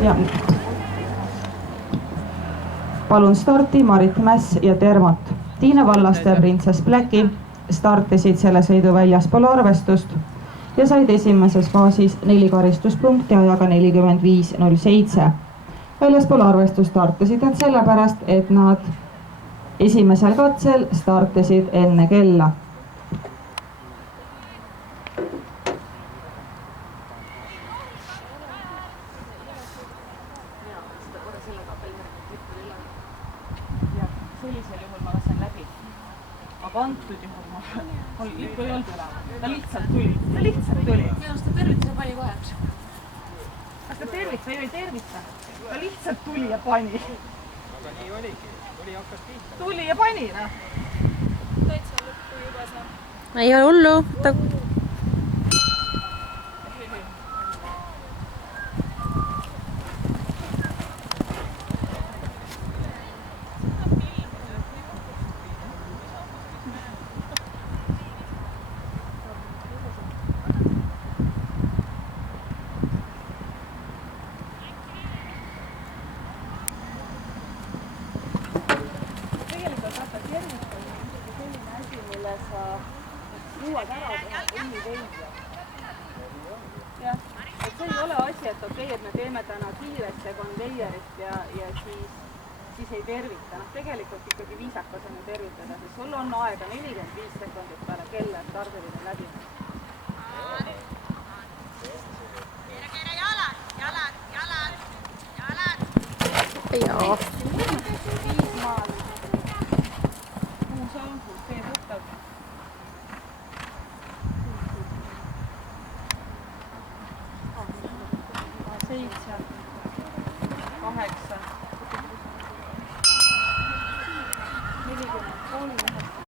Ja. Palun starti Marit Mäss ja Termot. Tiina Vallaste ja Princess Blacki startisid selle sõidu väljaspool arvestust ja said esimeses faasis 4 karistuspunkti ajaga 45.07. Väljaspool arvestust startisid nad sellepärast, et nad esimesel katsel startisid enne kella. Sellisel juhul ma lasen läbi. Aga antud juhul mul lippu ei olnud üle. Ta lihtsalt tuli. Minu arust ta tervitas ja pani kohe. Kas ta tervitas või ei tervita? Ta lihtsalt tuli ja pani. Aga nii oligi. Hakkas pihta. Tuli ja pani, noh. Täitsa lõppu juba saab. Ei ole hullu. Juuad ära teha õnniveidja. Jah, et see ei ole asi, et okei, et me teeme täna kiiresti konveierist ja siis ei tervita. Tegelikult ikkagi viisakas on ju tervitada, sest sul on aega 45 sekundit peale kella, et tarbeline läbi. Joo. Viis maal. Kuus on, see võtab. 7, 8, 43.